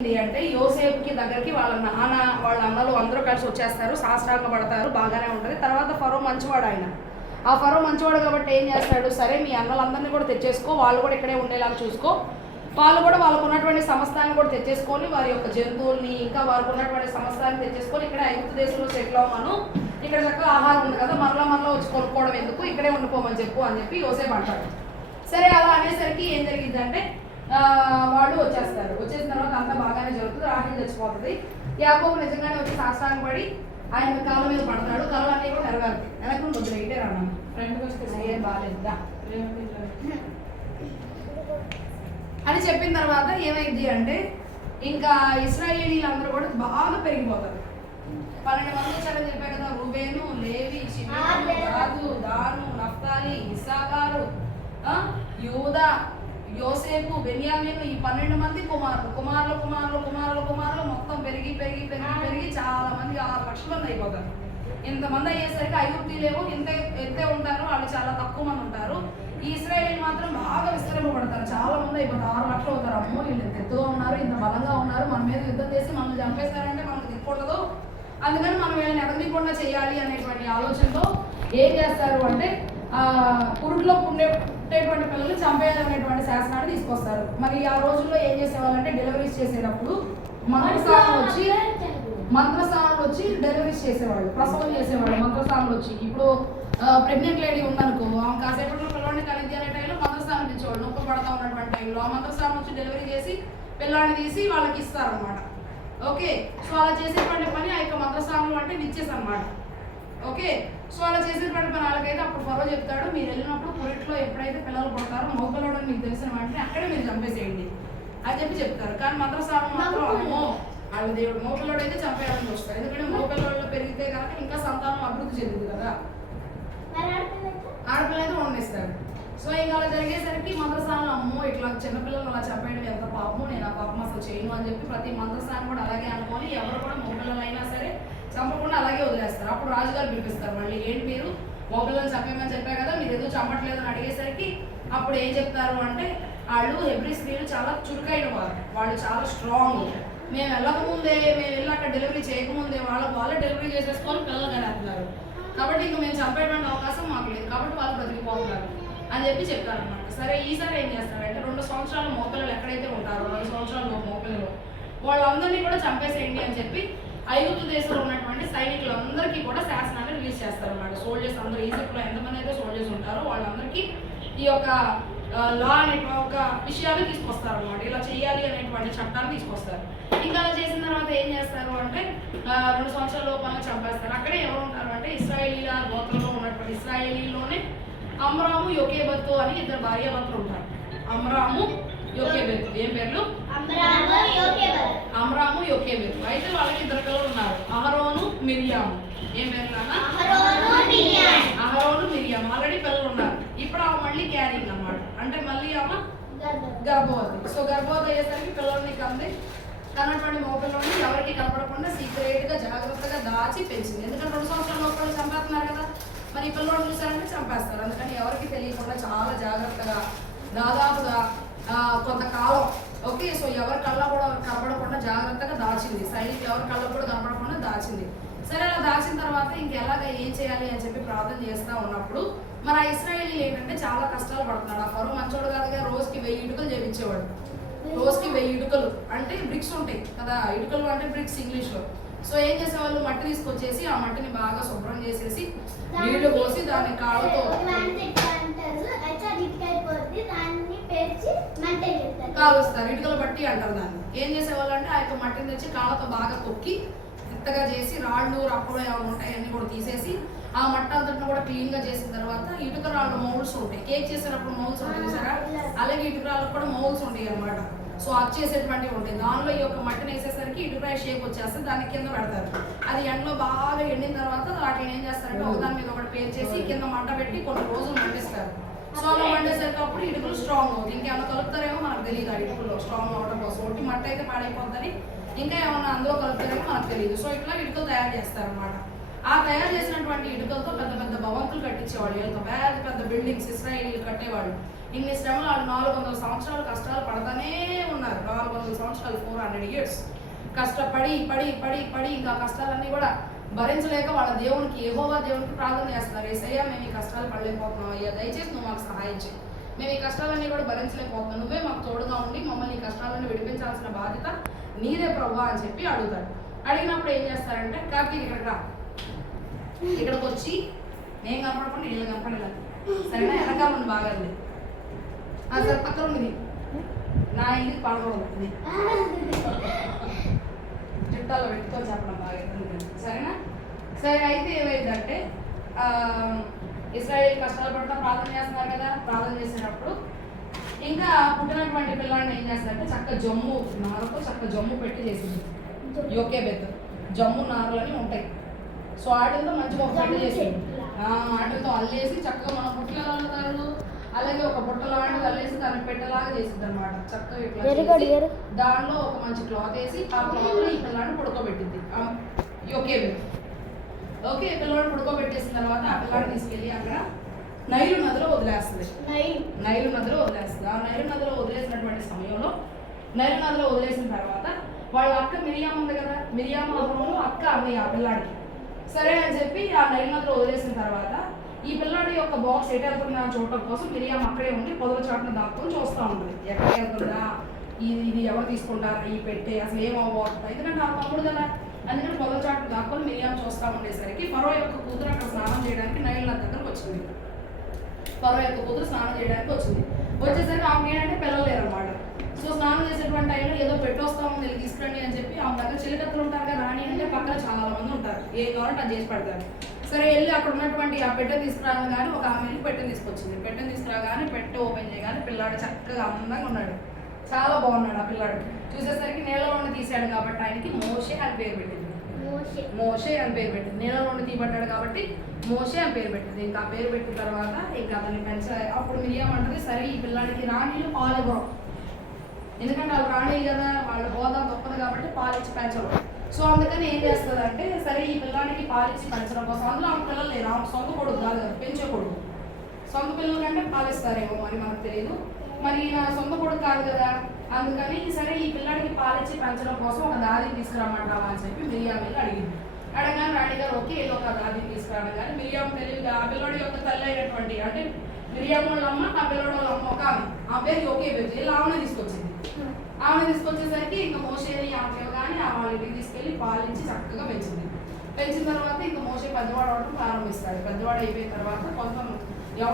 అంటే యోసేపుకి దగ్గరికి వాళ్ళ నాన్న వాళ్ళ అన్నలు అందరూ కలిసి వచ్చేస్తారు, సాష్టాంగ పడతారు, బాగానే ఉంటుంది. తర్వాత ఫరో మంచివాడు, ఆయన ఆ ఫరో మంచివాడు కాబట్టి ఏం చేస్తాడు, సరే మీ అన్నలందరినీ కూడా తెచ్చేసుకో, వాళ్ళు కూడా ఇక్కడే ఉండేలాగా చూసుకో, వాళ్ళు కూడా వాళ్ళకు ఉన్నటువంటి సమస్తాన్ని కూడా తెచ్చేసుకొని వారి యొక్క జంతువుల్ని ఇంకా వారికి ఉన్నటువంటి సమస్తాన్ని తెచ్చేసుకొని ఇక్కడ ఐగుప్తు దేశంలో సెటిల్ అవ్వమను, ఇక్కడ చక్కగా ఆహారం ఉంది కదా, మరలా వచ్చి కొనుక్కోవడం ఎందుకు, ఇక్కడే ఉండిపోమని చెప్పు అని చెప్పి యోసేపు అంటాడు. సరే అలా అనేసరికి ఏం జరిగిందంటే వాళ్ళు వచ్చేస్తారు. వచ్చేసిన తర్వాత అంతా బాగానే జరుగుతుంది, రాహేలు చచ్చిపోతుంది. యాకోబు నిజంగానే వచ్చి సాష్టాంగ పడి ఆయన కాళ్ళ మీద పడతాడు. కళ్ళు అన్నీ కూడా నెరవేరుతాయి. వెనక వద్దు ఇటే రాను, ఫ్రెండ్కి వస్తే ఏం బాగాలేదా అని చెప్పిన తర్వాత ఏమైంది అంటే ఇంకా ఇశ్రాయేలీలందరూ కూడా బాగా పెరిగిపోతారు. 12 మంది వచ్చారని చెప్పారు కదా, రూబేను, లేవి, షిమ్యోను, గాదు, దాను, నఫ్తాలి, ఇస్సాకారు, యూదా, యోసేపు, బెన్యామీను, ఈ 12 మంది కుమారులు మొత్తం పెరిగి చాలా మంది 6 లక్షల మంది అయిపోతారు. ఇంతమంది అయ్యేసరికి ఐగుప్తీయులేమో ఎంతే ఉంటారు, వాళ్ళు చాలా తక్కువ మంది ఉంటారు. ఈ ఇశ్రాయేలీలు మాత్రం బాగా విస్తరింపబడతారు, చాలా మంది అయిపోతారు, 6 లక్షలు అవుతారు. అమ్మో వీళ్ళు ఇంత ఎత్తుగా ఉన్నారు, ఇంత బలంగా ఉన్నారు, మన మీద యుద్ధం చేసి మనల్ని చంపేస్తారంటే మనకు దిక్కకూడదు, అందుకని మనం వీళ్ళని ఎదగకుండా చేయాలి అనేటువంటి ఆలోచనతో ఏం చేస్తారు అంటే పురుట్లో ఉండేటువంటి పిల్లలు చంపేయాలనేటువంటి శాసనాన్ని తీసుకొస్తారు. మరి ఆ రోజుల్లో ఏం చేసేవాళ్ళంటే డెలివరీస్ చేసేటప్పుడు మంత్రస్థానాలు వచ్చి డెలివరీస్ చేసేవాళ్ళు, ప్రసవం చేసేవాళ్ళు మంత్రస్థానాలు వచ్చి. ఇప్పుడు ప్రెగ్నెంట్ లేడీ ఉందనుకో, ఆమె కాసేపట్లో పిల్లవాడిని కలిగి అనే టైంలో మంత్రస్థానం ఇచ్చేవాళ్ళు, నొప్పి పడతా ఉన్నటువంటి టైంలో ఆ మంత్రస్థానం వచ్చి డెలివరీ చేసి పిల్లాడిని తీసి వాళ్ళకి ఇస్తారనమాట. ఓకే, సో అలా చేసేటువంటి పని ఆ యొక్క మంత్రస్థానంలో అంటే విచ్చేసి అనమాట. ఓకే, సో అలా చేసేటువంటి పని వాళ్ళకైతే అప్పుడు ఫరో చెప్తాడు, మీరు వెళ్ళినప్పుడు పురిట్లో ఎప్పుడైతే పిల్లలు పుడతారో మగపిల్లడని మీకు తెలిసిన వెంటనే అక్కడే మీరు చంపేసేయండి అని చెప్తారు. కానీ మంత్రస్థానం మాత్రం అమ్మో వాళ్ళ దేవుడు మగపిల్లడు అయితే చంపేయాలని చూస్తారు, ఎందుకంటే మగపిల్లలు పెరిగితే కనుక ఇంకా సంతానం అభివృద్ధి చెందుతుంది కదా, ఆడపిల్ల అయితే వండిస్తారు. సో ఇంకా అలా జరిగేసరికి మంత్రస్థానం అమ్మో ఇట్లా చిన్నపిల్లలు అలా చంపేయడం ఎంత పాపమో, నేను ఆ పాపం అసలు చేయను అని చెప్పి ప్రతి మంత్రస్థానం కూడా అలాగే అనుకొని ఎవరు కూడా మగపిల్లలు అయినా సరే చంపకుండా అలాగే వదిలేస్తారు. అప్పుడు రాజుగారు పిలిపిస్తారు, మళ్ళీ ఏంటి మీరు మగపిల్లలు చంపేమని చెప్పారు కదా, మీరు ఏదో చంపట్లేదు అని అడిగేసరికి అప్పుడు ఏం చెప్తారు అంటే వాళ్ళు హెబ్రీ స్త్రీలు చాలా చురుకైన వారు, వాళ్ళు చాలా స్ట్రాంగ్, మేము వెళ్ళకముందే మేము వెళ్ళి అక్కడ డెలివరీ చేయకముందే వాళ్ళే డెలివరీ చేసేసుకొని పిల్లలు కనేస్తున్నారు, కాబట్టి ఇంకా మేము చంపేటువంటి అవకాశం మాకు లేదు, కాబట్టి వాళ్ళు బ్రతికిపోతున్నారు అని చెప్పి చెప్తారనమాట. సరే ఈసారి ఏం చేస్తారంటే 2 సంవత్సరాల మోపిల్లలు ఎక్కడైతే ఉంటారో 2 సంవత్సరాల మోపిల్లలు వాళ్ళందరినీ కూడా చంపేసేయండి అని చెప్పి ఐగుప్తు దేశంలో ఉన్నటువంటి సైనికులందరికీ కూడా శాసనాన్ని రిలీజ్ చేస్తారు అన్నమాట. సోల్జర్స్ అందరూ ఈజిప్ట్లో ఎంతమంది అయితే సోల్జర్స్ ఉంటారో వాళ్ళందరికీ ఈ యొక్క లా అనే ఒక విషయాన్ని తీసుకొస్తారు అనమాట. ఇలా చేయాలి అనేటువంటి చట్టాన్ని తీసుకొస్తారు. ఇంకా అలా చేసిన తర్వాత ఏం చేస్తారు అంటే 2 సంవత్సరాల లోపల చంపేస్తారు. అక్కడే ఎవరు ఉంటారు అంటే ఇశ్రాయేలీల గోత్రంలో ఉన్నటువంటి ఇశ్రాయేలీలోనే అమ్రాము, యోకేబెతు అని 2 భార్యాభర్తలు ఉంటారు. అమ్రాము, యోకేబెతు. ఏం పేర్లు? అమ్రాము, యోకేబెతు. అయితే వాళ్ళకి 2 పిల్లలు ఉన్నారు, అహరోను, మిరియాము. ఏం పేర్లు అన్న? అహరోను, మిరియాము. ఆల్రెడీ పిల్లలు ఉన్నారు. ఇప్పుడు ఆమె మళ్ళీ క్యారింగ్ అన్నమాట, అంటే మళ్ళీ ఆమె గర్భవతి. సో గర్భవతి అయ్యేసరికి పిల్లల్ని కన్నటువంటి మగపిల్లల్ని ఎవరికి కనపడకుండా సీక్రెట్గా జాగ్రత్తగా దాచి పెంచింది. ఎందుకంటే 2 సంవత్సరాల లోపల చంపేస్తున్నారు కదా, మరి ఈ పిల్లలు చూసారంటే చంపేస్తారు. అందుకని ఎవరికి తెలియకుండా చాలా జాగ్రత్తగా దాదాపుగా కొంతకాలం ఓకే, సో ఎవరి కళ్ళ కూడా కనపడకుండా జాగ్రత్తగా దాచింది. సైనికులు ఎవరి కళ్ళ కూడా కనపడకుండా దాచింది. సరే అలా దాచిన తర్వాత ఇంకెలాగ ఏం చేయాలి అని చెప్పి ప్రార్థన చేస్తూ ఉన్నప్పుడు మరి ఆ ఇశ్రాయేలీలు ఏంటంటే చాలా కష్టాలు పడుతున్నాడు. ఆ ఫరో మంచోడు కాదుగా, రోజుకి 1000 ఇటుకలు చేయించేవాడు. రోజుకి 1000 ఇటుకలు అంటే బ్రిక్స్ ఉంటాయి కదా, ఇటుకలు అంటే బ్రిక్స్ ఇంగ్లీష్లో. సో ఏం చేసేవాళ్ళు, మట్టి తీసుకొచ్చేసి ఆ మట్టిని బాగా శుభ్రం చేసేసి నీళ్లు పోసి దాన్ని కాళ్ళతో కాలుస్తారు, ఇటుకలు బట్టి అంటారు దాన్ని. ఏం చేసేవాళ్ళు అంటే ఆ యొక్క మట్టిని తెచ్చి కాళ్ళతో బాగా తొక్కి మెత్తగా చేసి రాళ్ళు రప్పుడు ఏమైనా ఉంటాయి అన్నీ కూడా తీసేసి ఆ మట్టి అంతటిని కూడా క్లీన్గా చేసిన తర్వాత ఇటుక రాళ్ళు మౌల్స్ ఉంటాయి. కేక్ చేసేటప్పుడు మౌల్స్ ఉంటాయి చూసారా, అలాగే ఇటుక రాళ్ళకు కూడా మౌల్స్ ఉంటాయి అన్నమాట. సో అది చేసేటువంటివి ఉంటాయి. దానిలో ఈ యొక్క మట్టిని వేసేసరికి ఇటుకరాయి షేప్ వచ్చేస్తే దాని కింద పెడతారు. అది ఎండలో బాగా ఎండిన తర్వాత వాటిని ఏం చేస్తారంటే ఒకదాని మీద ఒకటి పేరు చేసి కింద మంట పెట్టి కొన్ని రోజులు మండిస్తారు. సో అలా మండేసరికి అప్పుడు ఇటుకలు స్ట్రాంగ్ అవుతుంది. ఇంకేమైనా కలుపుతారేమో మనకు తెలియదు, ఆ ఇటుకలు స్ట్రాంగ్ అవడం కోసం. ఒకటి మట్టి అయితే పాడైపోతుందని ఇంకా ఏమన్నా అందులో కలుపుతారేమో మనకు తెలియదు. సో ఇట్లా ఇటుకలు తయారు చేస్తారనమాట. ఆ తయారు చేసినటువంటి ఇటుకలతో పెద్ద పెద్ద భవంతులు కట్టించేవాళ్ళు, పెద్ద పెద్ద బిల్డింగ్స్ ఇశ్రాయేలీలు కట్టేవాళ్ళు. ఇన్ని శ్రమలు వాళ్ళు 400 సంవత్సరాలు కష్టాలు పడతానే ఉన్నారు. 400 సంవత్సరాలు 400 years కష్టపడి పడి పడి పడి ఇంకా కష్టాలన్నీ కూడా భరించలేక వాళ్ళ దేవునికి యెహోవా దేవునికి ప్రార్థన చేస్తున్నారు. యేసయ్యా మేము ఈ కష్టాలు పడలేకపోతున్నాం, అయ్యా దయచేసి నువ్వు మాకు సహాయం చేయి, మేము ఈ కష్టాలన్నీ కూడా భరించలేకపోతున్నాం, నువ్వే మాకు తోడుగా ఉండి మమ్మల్ని ఈ కష్టాలన్నీ విడిపించాల్సిన బాధ్యత నీదే ప్రభువా అని చెప్పి అడుగుతారు. అడిగినప్పుడు ఏం చేస్తారంటే కార్తీక్ ఇక్కడికి వచ్చి నేను కనపడకుండా వీళ్ళు కనపడలేదు, సరేనా వెనకాల ఉంది బాగా సరే పక్కన ఉంది నా ఇది పడకూడదు చుట్టాలో పెట్టుకొని చెప్పడం బాగా సరేనా. సరే అయితే ఏమైందంటే ఇశ్రాయేల్ కష్టాలు పడతా ప్రార్థన చేస్తున్నారు కదా, ప్రార్థన చేసినప్పుడు ఇంకా పుట్టినటువంటి పిల్లాడిని ఏం చేస్తారంటే చక్క జమ్ము నారతో చక్క జమ్ము పెట్టి చేసింది. యోకేబెత్ జమ్ము నారలని ఉంటాయి, సో వాటితో మంచిగా ఒక పెట్టి చేసింది. వాటితో అల్లేసి చక్కగా మన పుట్టలు అల్లుతారు, అలాగే ఒక బుట్ట లాంటిది అల్లేసి దాన్ని పెట్టలాగా చేసింది అనమాట. చక్కగా ఇట్లా దానిలో ఒక మంచి క్లాత్ వేసి ఆ క్లాత్లో ఈ పిల్లాడిని పడుకోబెట్టింది యోకేబెత్. ఓకే పిల్లాడిని పడుకోబెట్టేసిన తర్వాత ఆ పిల్లాడిని తీసుకెళ్ళి అక్కడ నైలు నదిలో వదిలేస్తుంది. నైలు నదిలో వదిలేస్తుంది. ఆ నైలు నదిలో వదిలేసినటువంటి సమయంలో నైలు నదిలో వదిలేసిన తర్వాత వాళ్ళ అక్క మిరియామ ఉంది కదా, మిరియామ అక్క అంది ఆ పిల్లాడికి. సరే అని చెప్పి ఆ నైలు నదిలో వదిలేసిన తర్వాత ఈ పిల్లాడి యొక్క బాక్స్ ఎటు వెళ్తుందా చూడటం కోసం మిరియామ అక్కడే ఉండి పొదల చాటున దాక్కుని చూస్తూ ఉంటుంది. ఎక్కడికి వెళ్తుందా, ఇది ఎవరు తీసుకుంటారా ఈ పెట్టే, అసలు ఏమవుతుందా, ఎందుకంటే ఆ తమ్ముడు కదా, అందుకని పొదల చాటున దాక్కుని మిరియామ చూస్తూ ఉండేసరికి ఫరో యొక్క కూతురు అక్కడ స్నానం చేయడానికి నైలు నది దగ్గరకు వచ్చింది. ఫరో యొక్క కూతురు స్నానం చేయడానికి వచ్చింది. వచ్చేసరికి ఆమె ఏంటంటే పిల్లలు లేరు అన్నమాట. సో స్నానం చేసేటువంటి టైంలో ఏదో పెట్టొస్తాము వెళ్ళి తీసుకురండి అని చెప్పి ఆమె దగ్గర చిలికత్తలు ఉంటారు కదా, రాణి అంటే పక్కన చాలా మంది ఉంటారు, ఏం కావాలంటే అది చేసి పెడతారు. సరే వెళ్ళి అక్కడ ఉన్నటువంటి ఆ పెట్టె తీసుకురాగానే కానీ ఒక ఆమె వెళ్ళి పెట్టెని తీసుకొచ్చింది. పెట్టెని తీసుకురాగానే పెట్టె ఓపెన్ చేయగానే పిల్లాడు చక్కగా అందంగా ఉన్నాడు, చాలా బాగున్నాడు. ఆ పిల్లాడు చూసేసరికి నీళ్ళలో నుండి తీసాడు కాబట్టి ఆయనకి మోషే అని పేరు పెట్టింది. మోషే అని పేరు పెట్టింది. నీళ్ళలో నుండి తీయబడ్డాడు కాబట్టి మోషే అని పేరు పెట్టింది. ఇంకా పేరు పెట్టిన తర్వాత ఇంకా అతన్ని అప్పుడు మిరియామ అంటది, సరే ఈ పిల్లాడికి రాణీలు పాలు ఇవ్వరు, ఎందుకంటే వాళ్ళు రాణి కదా, వాళ్ళ హోదా గొప్పది కాబట్టి పాలిచ్చి పెంచరు. సో అందుకని ఏం చేస్తుంది అంటే, సరే ఈ పిల్లాడికి పాలిచ్చి పెంచడం కోసం, అందులో ఆమె పిల్లలు లేరు, ఆమె సొంత కొడుకు కాదు కదా, పెంచే కొడుకు. సొంత పిల్లల కంటే పాలిస్తారేమో మరి మనకు తెలియదు, మరి నా సొంత కొడుకు కాదు కదా, అందుకని సరే ఈ పిల్లాడికి పాలిచ్చి పెంచడం కోసం ఒక దాదిని తీసుకురమ్మంటావా అని చెప్పి మిరియామ వెళ్ళి అడిగింది. అడగానే రాణిగారు ఓకే ఏదో ఒక దాదిని తీసుకురావడం. కానీ మిరియామ తెలివిగా ఆ పిల్లాడి యొక్క తల్లి అయినటువంటి అంటే మిరియామ వాళ్ళ అమ్మ ఆ పిల్లాడి వాళ్ళ అమ్మ ఒక ఆ పేరు యోకేబెత్ వెళ్ళి ఆమెను తీసుకొచ్చింది. ఆమెను తీసుకొచ్చేసరికి ఇంకా మోషేని ఆమె కానీ ఆ వాళ్ళ ఇంటికి తీసుకెళ్ళి పాలించి చక్కగా పెంచింది. పెంచిన తర్వాత ఇంకా మోషే పెద్దవాడు అవడం ప్రారంభిస్తాడు. పెద్దవాడు అయిపోయిన తర్వాత